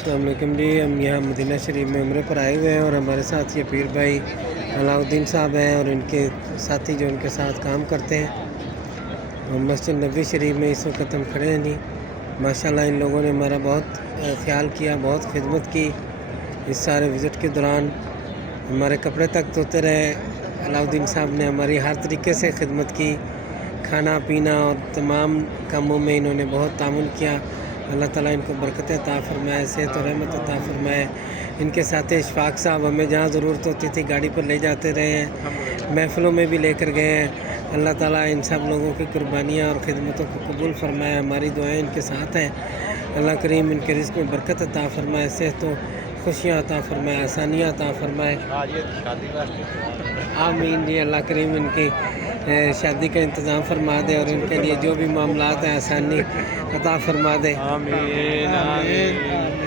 السلام علیکم جی، ہم یہاں مدینہ شریف میں عمرے پر آئے ہوئے ہیں اور ہمارے ساتھ یہ پیر بھائی علاؤالدین صاحب ہیں اور ان کے ساتھی جو ان کے ساتھ کام کرتے ہیں۔ اور مسجد نبوی شریف میں اس وقت ہم کھڑے ہیں جی۔ ماشاءاللہ ان لوگوں نے ہمارا بہت خیال کیا، بہت خدمت کی اس سارے وزٹ کے دوران۔ ہمارے کپڑے تک دھوتے رہے، علاؤالدین صاحب نے ہماری ہر طریقے سے خدمت کی، کھانا پینا اور تمام کاموں میں انہوں نے بہت تعاون کیا۔ اللہ تعالیٰ ان کو برکت عطا فرمائے، صحت و رحمت عطا فرمائے۔ ان کے ساتھ اشفاق صاحب ہمیں جہاں ضرورت ہوتی تھی گاڑی پر لے جاتے رہے ہیں، محفلوں میں بھی لے کر گئے ہیں۔ اللہ تعالیٰ ان سب لوگوں کی قربانیاں اور خدمتوں کو قبول فرمائے۔ ہماری دعائیں ان کے ساتھ ہیں۔ اللہ کریم ان کے رزق میں برکت عطا فرمائے، صحت و خوشیاں عطا فرمائے، آسانیاں عطا فرمائے۔ آمین جی۔ اللہ کریم ان کی شادی کا انتظام فرما دے اور ان کے لیے جو بھی معاملات ہیں آسانی عطا فرما دے۔ آمین آمین۔